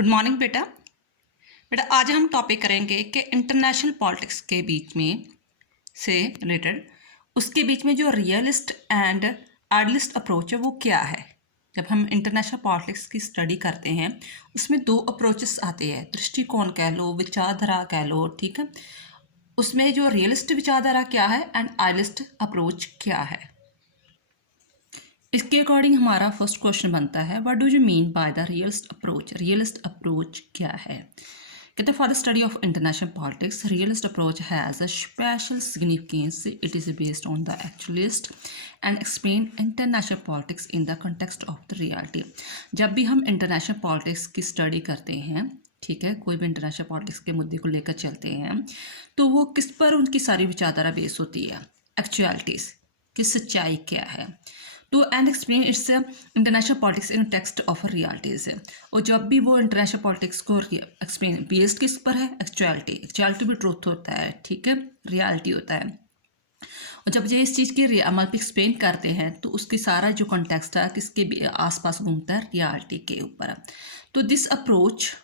Good morning बेटा। बेटा आज हम टॉपिक करेंगे कि इंटरनेशनल पॉलिटिक्स के बीच में से रिलेटेड उसके बीच में जो रियलिस्ट एंड आइडियलिस्ट अप्रोच है वो क्या है। जब हम इंटरनेशनल पॉलिटिक्स की स्टडी करते हैं उसमें दो अप्रोचेस आते हैं, दृष्टिकोण कह लो, विचारधारा कह लो, ठीक है। उसमें जो रियलिस्ट विचारधारा क्या है एंड आइडियलिस्ट अप्रोच क्या है। इसके अकॉर्डिंग हमारा फर्स्ट क्वेश्चन बनता है, what do you mean by the realist approach. Realist approach क्या है। कहते हैं for the study of international politics realist approach has a special significance. It is based on the actualist and explain international politics in the context of the reality. जब भी हम international politics की study करते हैं, ठीक है, कोई भी इंटरनेशनल पॉलिटिक्स के मुद्दे को लेकर चलते हैं तो वो किस पर उनकी सारी विचारधारा बेस होती है, एक्चुअलिटीज़ की सच्चाई क्या है। तो and explain it's international politics in text of realities है। और जब भी वो इंटरनेशनल पॉलिटिक्स को एक्सप्लेन बेस्ड किस पर है, एक्चुअलिटी। एक्चुअलिटी भी ट्रूथ होता है, ठीक है, रियलिटी होता है। और जब ये इस चीज़ की अमल पे एक्सप्लेन करते हैं तो उसकी सारा जो कॉन्टेक्स्ट है किसके आसपास घूमता है, रियलिटी के ऊपर। तो this approach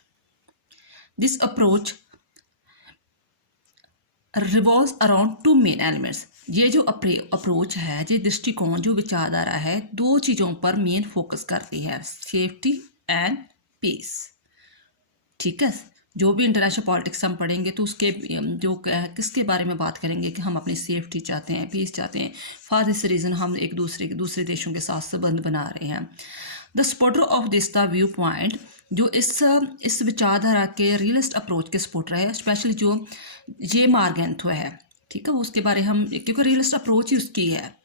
revolves around two main elements. ये जो अप्रोच है, ये दृष्टिकोण, जो विचारधारा है, दो चीज़ों पर मेन फोकस करती है, सेफ्टी एंड पीस। ठीक है, जो भी इंटरनेशनल पॉलिटिक्स हम पढ़ेंगे तो उसके जो किसके बारे में बात करेंगे कि हम अपनी सेफ्टी चाहते हैं, पीस चाहते हैं। फॉर दिस रीज़न हम एक दूसरे देशों के साथ संबंध बना रहे हैं। The supporter of this the view point, जो इस विचारधारा के रियलिस्ट अप्रोच के सपोर्टर है, स्पेशली जो जे मार्गेंथो है, ठीक है, वो उसके बारे हम, क्योंकि रियलिस्ट अप्रोच ही उसकी है।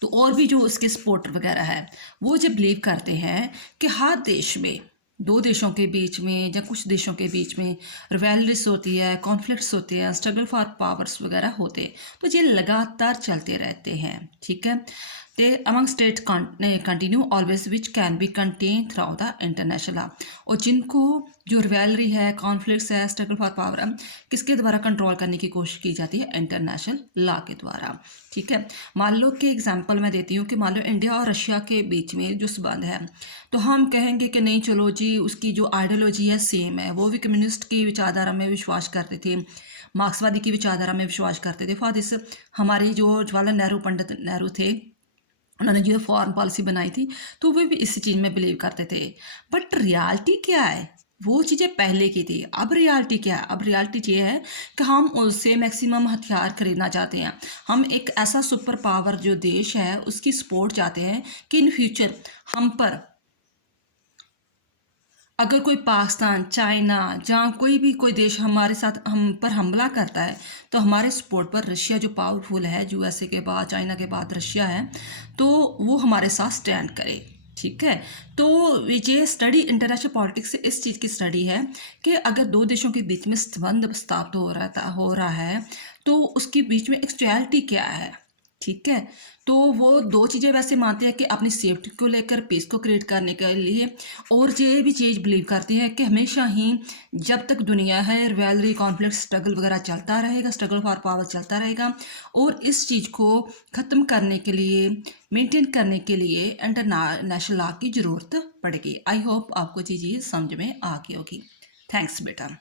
तो और भी जो उसके सपोर्टर वगैरह है वो जो बिलीव करते हैं कि हर देश में, दो देशों के बीच में या कुछ देशों के बीच में रिवैलरीज होती है, कॉन्फ्लिक्ट्स होते हैं, स्ट्रगल फॉर पावर्स वगैरह होते, तो ये लगातार चलते रहते हैं, ठीक है। they among state continue always which can be contained throughout the international law। और जिनको जो रिवेलरी है, कॉन्फ्लिक्ट्स है, स्ट्रगल फॉर पावर किसके द्वारा कंट्रोल करने की कोशिश की जाती है, इंटरनेशनल लॉ के द्वारा, ठीक है। मान लो कि एग्जांपल मैं देती हूँ कि मान लो इंडिया और रशिया के बीच में जो संबंध है, तो हम कहेंगे कि नहीं चलो जी, उसकी जो आइडियोलॉजी है सेम है, वो भी कम्युनिस्ट की विचारधारा में विश्वास करते थे, मार्क्सवादी की विचारधारा में विश्वास करते थे। फॉर दिस हमारी जो जवाहरलाल नेहरू, पंडित नेहरू थे, उन्होंने जो फॉरेन पॉलिसी बनाई थी तो वे भी इसी चीज़ में बिलीव करते थे। बट रियलिटी क्या है, वो चीज़ें पहले की थी। अब रियलिटी क्या है, अब रियलिटी ये है कि हम उससे मैक्सिमम हथियार खरीदना चाहते हैं। हम एक ऐसा सुपर पावर जो देश है उसकी सपोर्ट चाहते हैं कि इन फ्यूचर हम पर अगर कोई पाकिस्तान, चाइना, जहाँ कोई देश हमारे साथ हम पर हमला करता है तो हमारे सपोर्ट पर रशिया जो पावरफुल है, यूएसए के बाद, चाइना के बाद रशिया है, तो वो हमारे साथ स्टैंड करे, ठीक है। तो ये स्टडी इंटरनेशनल पॉलिटिक्स से इस चीज़ की स्टडी है कि अगर दो देशों के बीच में संबंध स्थापित हो रहा है तो उसके बीच में एक्चुअलिटी क्या है, ठीक है। तो वो दो चीज़ें वैसे मानते हैं कि अपनी सेफ्टी को लेकर, पीस को क्रिएट करने के लिए, और ये भी चीज़ बिलीव करती है कि हमेशा ही जब तक दुनिया है रिवैलरी, कॉन्फ्लिक्ट, स्ट्रगल वगैरह चलता रहेगा, स्ट्रगल फॉर पावर चलता रहेगा। और इस चीज़ को ख़त्म करने के लिए, मेंटेन करने के लिए इंटरनेशनल लॉ की ज़रूरत पड़ेगी। आई होप आपको चीज़ समझ में आ गई होगी। थैंक्स बेटा।